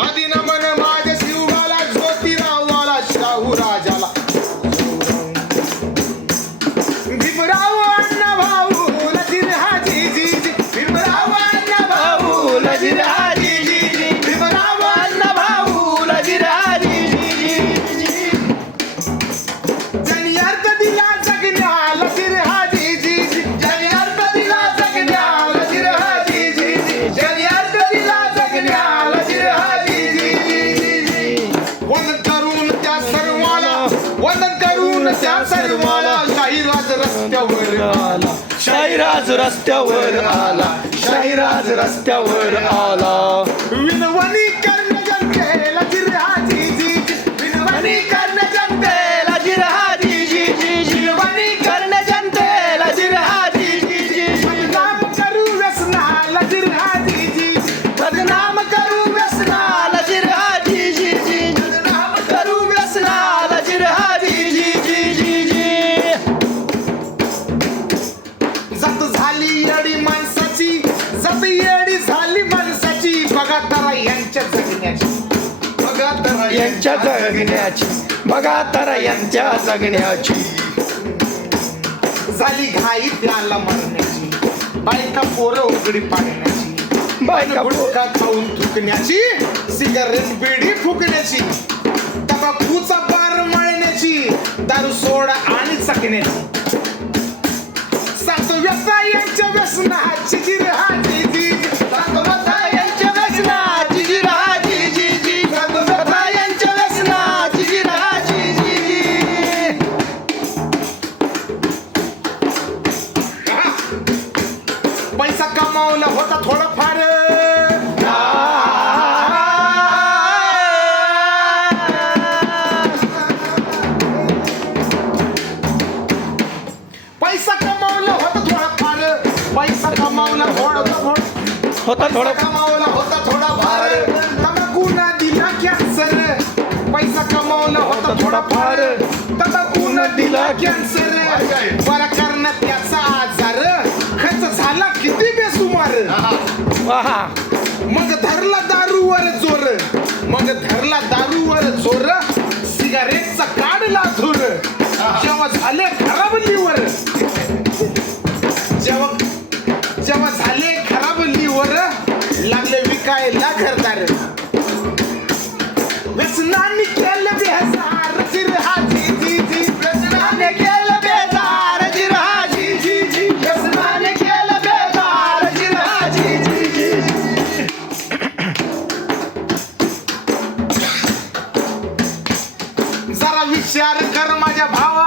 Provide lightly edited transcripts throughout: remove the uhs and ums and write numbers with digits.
आधी नमन माझ्या शिवबाला ज्योतिरावाला शाहू राजाला भीमराव अण्णा भाऊ लजिरहाजी जी जी भीमराव अण्णा भाऊ लजिरहाजी जी जी भीमराव अण्णा भाऊ लजिरहाजी जी जी ज्यांनी अर्थ दिला जगण्याला जिरहाजी जी जी ज्यांनी अर्थ दिला जगण्याला जिरहाजी जी जी ज्यांनी अर्थ दिला जगण्याला जिरहाजी जी जी वंदन करून त्या सर्वाला वंदन करून त्या सर्वाला शाहीराज रस्त्यावर आला शाहीराज रस्त्यावर आला शाहीराज रस्त्यावर आला विनवणी कर्ण जनतेला जिरहाजी जी जी विनवणी कर्ण जनतेला जिरहाजी जी जी जी विनवणी कर्ण जनतेला जिरहाजी जी जी बदनाम करू व्यसनाला जिरहाजी जी बदनाम करू व्यसनाला जिरहाजी जी जी बदनाम करू व्यसनाला जिरहाजी जी जी जी जी जत झाली येडी माणसाची जत येडी झाली माणसाची बघा तर यांच्या जगण्याची बघा तर यांच्या जगण्याची बघा तर यांच्या जगण्याची झाली घाई त्याला मरण्याची बायका पोरं उघडी पाडण्याची बायका गुटखा खाऊन थुकण्याची सिगारेट बिडी फुकण्याची तंबाखूचा बार मळण्याची दारू सोडा आणि चकण्याची सांगतो व्यथा यांच्या व्यसनाची जिरहाजी जी सांगतो व्यथा यांच्या व्यसनाची जिरहाजी जी जी सांगतो व्यथा यांच्या व्यसनाची जिरहाजी जी जी पैसा कमावला होता थोडाफार पैसा कमावला होता थोडाफार पैसा कमावला होता थोडं कमावला होता थोडाफार तंबाखूना दिला कॅन्सर पैसा कमावला होता थोडाफार तंबाखूना दिला कॅन्सर बरा करण्यात त्याचा आजार खर्च झाला किती बेसुमार वाहा मग धरला दारूवर जोर मग धरला दारूवर जोर सिगारेटचा काढला धूर जेव्हा झाले खराब लिव्हर जेव्हा झाले खराब लिव्हर लागले विकायला घरदार व्यसनाने केलं बेजार जिरहाजी जी जी व्यसनाने केलं बेजार जिरहाजी जी जी व्यसनाने केलं बेजार जिरहाजी जी जी जरा विचार कर माझ्या भावा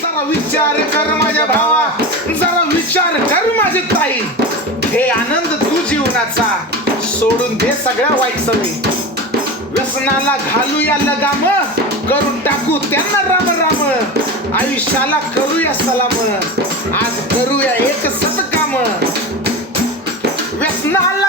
जरा विचार कर माझ्या भावा जरा विचार कर माझी ताई हे आनंद तू जीवनाचा सोडून दे सगळ्या वाईट सवयी व्यसनाला घालूया लगाम करून टाकू त्यांना राम राम आयुष्याला करूया सलाम आज करूया एक सत्काम व्यसनाला